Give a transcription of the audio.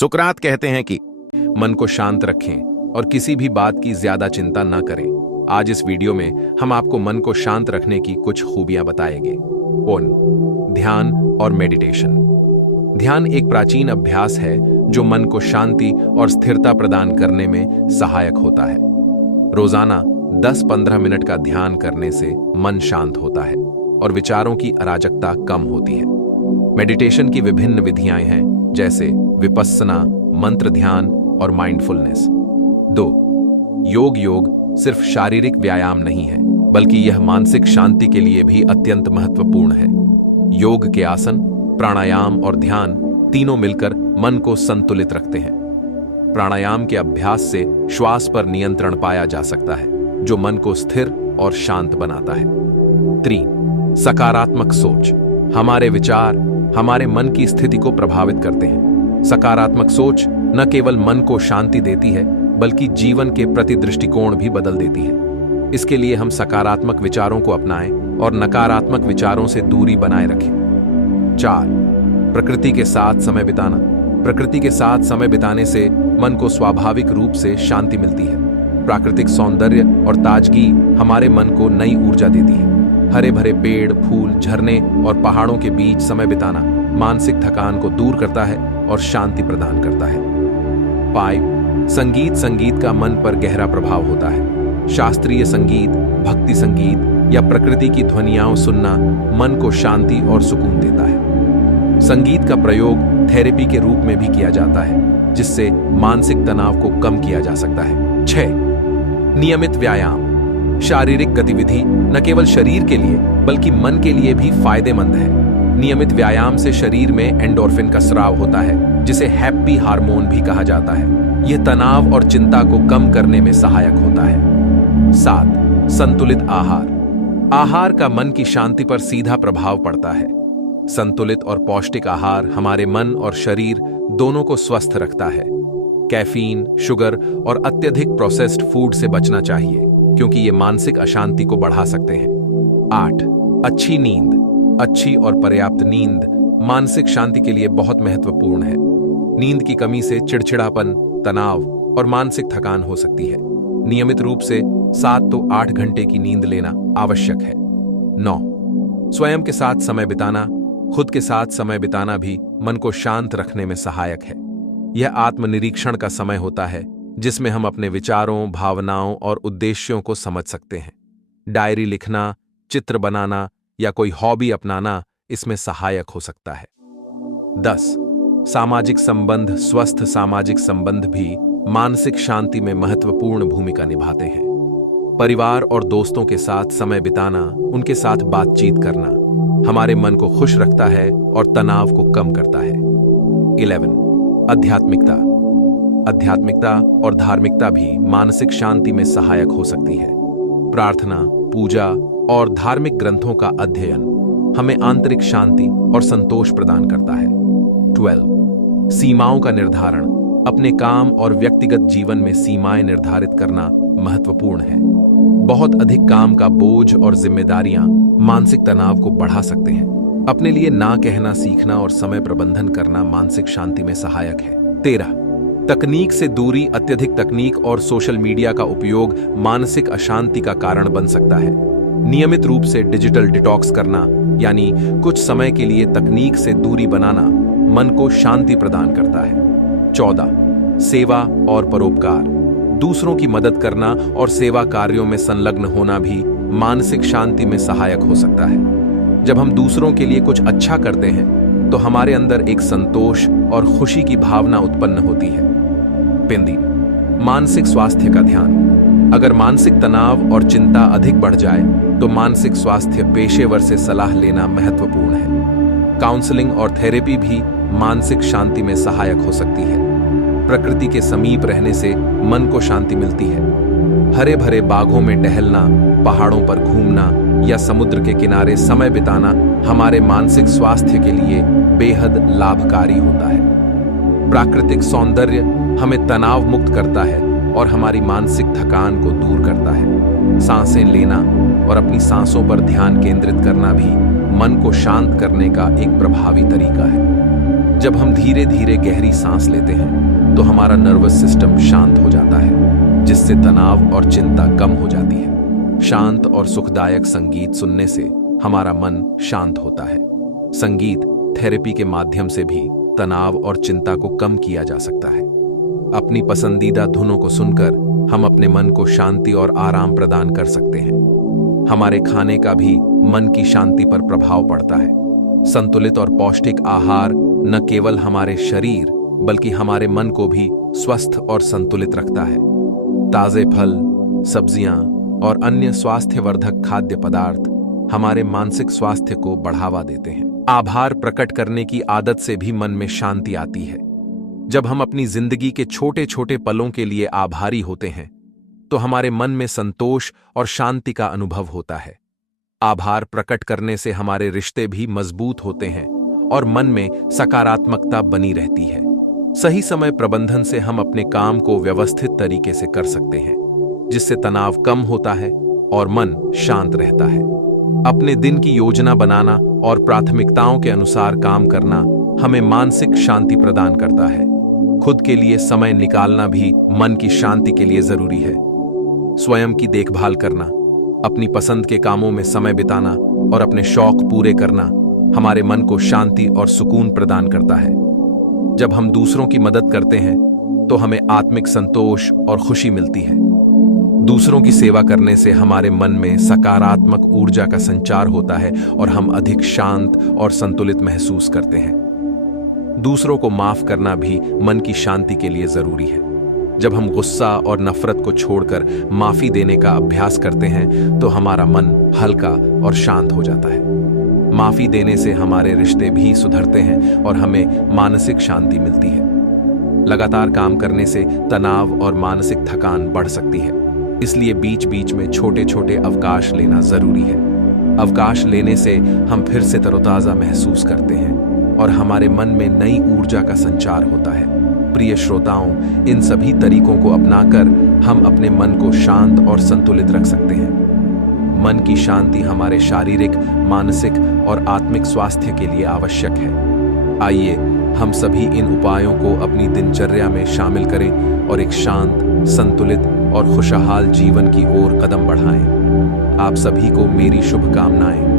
सुकरात कहते हैं कि मन को शांत रखें और किसी भी बात की ज्यादा चिंता न करें। आज इस वीडियो में हम आपको मन को शांत रखने की कुछ खूबियां बताएंगे। ध्यान और मेडिटेशन। ध्यान एक प्राचीन अभ्यास है जो मन को शांति और स्थिरता प्रदान करने में सहायक होता है। रोजाना 10-15 मिनट का ध्यान करने से मन शांत होता है और विचारों की अराजकता कम होती है। मेडिटेशन की विभिन्न विधियां हैं, जैसे विपस्सना, मंत्र ध्यान और माइंडफुलनेस। 2. योग सिर्फ शारीरिक व्यायाम नहीं है, बल्कि यह मानसिक शांति के लिए भी अत्यंत महत्वपूर्ण है। योग के आसन, प्राणायाम और ध्यान तीनों मिलकर मन को संतुलित रखते हैं। प्राणायाम के अभ्यास से श्वास पर नियंत्रण पाया जा सकता है, जो मन को स्थिर और शांत बनाता है। 3. सकारात्मक सोच। हमारे विचार हमारे मन की स्थिति को प्रभावित करते हैं। सकारात्मक सोच न केवल मन को शांति देती है, बल्कि जीवन के प्रति दृष्टिकोण भी बदल देती है। इसके लिए हम सकारात्मक विचारों को अपनाएं और नकारात्मक विचारों से दूरी बनाए रखें। 4. प्रकृति के साथ समय बिताना। प्रकृति के साथ समय बिताने से मन को स्वाभाविक रूप से शांति मिलती है। प्राकृतिक सौंदर्य और ताजगी हमारे मन को नई ऊर्जा देती है। हरे भरे पेड़, फूल, झरने और पहाड़ों के बीच समय बिताना मानसिक थकान को दूर करता है और शांति प्रदान करता है। 5. संगीत का मन पर गहरा प्रभाव होता है। शास्त्रीय संगीत, भक्ति संगीत या प्रकृति की ध्वनियां सुनना मन को शांति और सुकून देता है। संगीत का प्रयोग थेरेपी के रूप में भी किया जाता है, जिससे मानसिक तनाव को कम किया जा सकता है। 6. नियमित व्यायाम। शारीरिक गतिविधि न केवल शरीर के लिए बल्कि मन के लिए भी फायदेमंद है। नियमित व्यायाम से शरीर में एंडोर्फिन का स्राव होता है, जिसे हैप्पी हार्मोन भी कहा जाता है। यह तनाव और चिंता को कम करने में सहायक होता है। 7. संतुलित आहार। आहार का मन की शांति पर सीधा प्रभाव पड़ता है। संतुलित और पौष्टिक आहार हमारे मन और शरीर दोनों को स्वस्थ रखता है। कैफीन, शुगर और अत्यधिक प्रोसेस्ड फूड से बचना चाहिए, क्योंकि ये मानसिक अशांति को बढ़ा सकते हैं। 8. अच्छी नींद। अच्छी और पर्याप्त नींद मानसिक शांति के लिए बहुत महत्वपूर्ण है। नींद की कमी से चिड़चिड़ापन, तनाव और मानसिक थकान हो सकती है। नियमित रूप से 7 तो 8 घंटे की नींद लेना आवश्यक है। 9. स्वयं के साथ समय बिताना। खुद के साथ समय बिताना भी मन को शांत रखने में सहायक है। यह आत्मनिरीक्षण का समय होता है, जिसमें हम अपने विचारों, भावनाओं और उद्देश्यों को समझ सकते हैं। डायरी लिखना, चित्र बनाना या कोई हॉबी अपनाना इसमें सहायक हो सकता है। 10. सामाजिक संबंध। स्वस्थ सामाजिक संबंध भी मानसिक शांति में महत्वपूर्ण भूमिका निभाते हैं। परिवार और दोस्तों के साथ समय बिताना, उनके साथ बातचीत करना हमारे मन को खुश रखता है और तनाव को कम करता है। 11. अध्यात्मिकता और धार्मिकता भी मानसिक शांति में सहायक हो सकती है। प्रार्थना, पूजा और धार्मिक ग्रंथों का अध्ययन हमें आंतरिक शांति और संतोष प्रदान करता है। 12. सीमाओं का निर्धारण। अपने काम और व्यक्तिगत जीवन में सीमाएं निर्धारित करना महत्वपूर्ण है। बहुत अधिक काम का बोझ और जिम्मेदारियां मानसिक तनाव को बढ़ा सकते हैं। अपने लिए ना कहना सीखना और समय प्रबंधन करना मानसिक शांति में सहायक है। 13. तकनीक से दूरी। अत्यधिक तकनीक और सोशल मीडिया का उपयोग मानसिक अशांति का कारण बन सकता है। नियमित रूप से डिजिटल डिटॉक्स करना, यानी कुछ समय के लिए तकनीक से दूरी बनाना, मन को शांति प्रदान करता है। 14. सेवा और परोपकार। दूसरों की मदद करना और सेवा कार्यों में संलग्न होना भी मानसिक शांति में सहायक हो सकता है। जब हम दूसरों के लिए कुछ अच्छा करते हैं, तो हमारे अंदर एक संतोष और खुशी की भावना उत्पन्न होती है। पिंदी। मानसिक स्वास्थ्य का ध्यान। अगर मानसिक तनाव और चिंता अधिक बढ़ जाए, तो मानसिक स्वास्थ्य पेशेवर से सलाह लेना महत्वपूर्ण है। काउंसलिंग और थेरेपी भी मानसिक शांति में सहायक हो सकती है। प्रकृति के समीप रहने से मन को शांति मिलती है। हरे भरे बागों में टहलना, पहाड़ों पर घूमना या समुद्र के किनारे समय बिताना हमारे मानसिक स्वास्थ्य के लिए बेहद लाभकारी होता है। प्राकृतिक सौंदर्य हमें तनाव मुक्त करता है और हमारी मानसिक थकान को दूर करता है। सांसें लेना और अपनी सांसों पर ध्यान केंद्रित करना भी मन को शांत करने का एक प्रभावी तरीका है। जब हम धीरे धीरे गहरी सांस लेते हैं तो हमारा नर्वस सिस्टम शांत हो जाता है, जिससे तनाव और चिंता कम हो जाती है। शांत और सुखदायक संगीत सुनने से हमारा मन शांत होता है। संगीत थेरेपी के माध्यम से भी तनाव और चिंता को कम किया जा सकता है। अपनी पसंदीदा धुनों को सुनकर हम अपने मन को शांति और आराम प्रदान कर सकते हैं। हमारे खाने का भी मन की शांति पर प्रभाव पड़ता है। संतुलित और पौष्टिक आहार न केवल हमारे शरीर बल्कि हमारे मन को भी स्वस्थ और संतुलित रखता है। ताजे फल, सब्जियां और अन्य स्वास्थ्यवर्धक खाद्य पदार्थ हमारे मानसिक स्वास्थ्य को बढ़ावा देते हैं। आभार प्रकट करने की आदत से भी मन में शांति आती है। जब हम अपनी जिंदगी के छोटे छोटे पलों के लिए आभारी होते हैं तो हमारे मन में संतोष और शांति का अनुभव होता है। आभार प्रकट करने से हमारे रिश्ते भी मजबूत होते हैं और मन में सकारात्मकता बनी रहती है। सही समय प्रबंधन से हम अपने काम को व्यवस्थित तरीके से कर सकते हैं, जिससे तनाव कम होता है और मन शांत रहता है। अपने दिन की योजना बनाना और प्राथमिकताओं के अनुसार काम करना हमें मानसिक शांति प्रदान करता है। खुद के लिए समय निकालना भी मन की शांति के लिए जरूरी है। स्वयं की देखभाल करना, अपनी पसंद के कामों में समय बिताना और अपने शौक पूरे करना हमारे मन को शांति और सुकून प्रदान करता है। जब हम दूसरों की मदद करते हैं तो हमें आत्मिक संतोष और खुशी मिलती है। दूसरों की सेवा करने से हमारे मन में सकारात्मक ऊर्जा का संचार होता है और हम अधिक शांत और संतुलित महसूस करते हैं। दूसरों को माफ करना भी मन की शांति के लिए जरूरी है। जब हम गुस्सा और नफरत को छोड़कर माफी देने का अभ्यास करते हैं तो हमारा मन हल्का और शांत हो जाता है। माफी देने से हमारे रिश्ते भी सुधरते हैं और हमें मानसिक शांति मिलती है। लगातार काम करने से तनाव और मानसिक थकान बढ़ सकती है, इसलिए बीच बीच में छोटे छोटे अवकाश लेना जरूरी है। अवकाश लेने से हम फिर से तरोताजा महसूस करते हैं और हमारे मन में नई ऊर्जा का संचार होता है। प्रिय श्रोताओं, इन सभी तरीकों को अपनाकर हम अपने मन को शांत और संतुलित रख सकते हैं। मन की शांति हमारे शारीरिक, मानसिक और आत्मिक स्वास्थ्य के लिए आवश्यक है। आइए हम सभी इन उपायों को अपनी दिनचर्या में शामिल करें और एक शांत, संतुलित और खुशहाल जीवन की ओर कदम बढ़ाएं। आप सभी को मेरी शुभकामनाएं।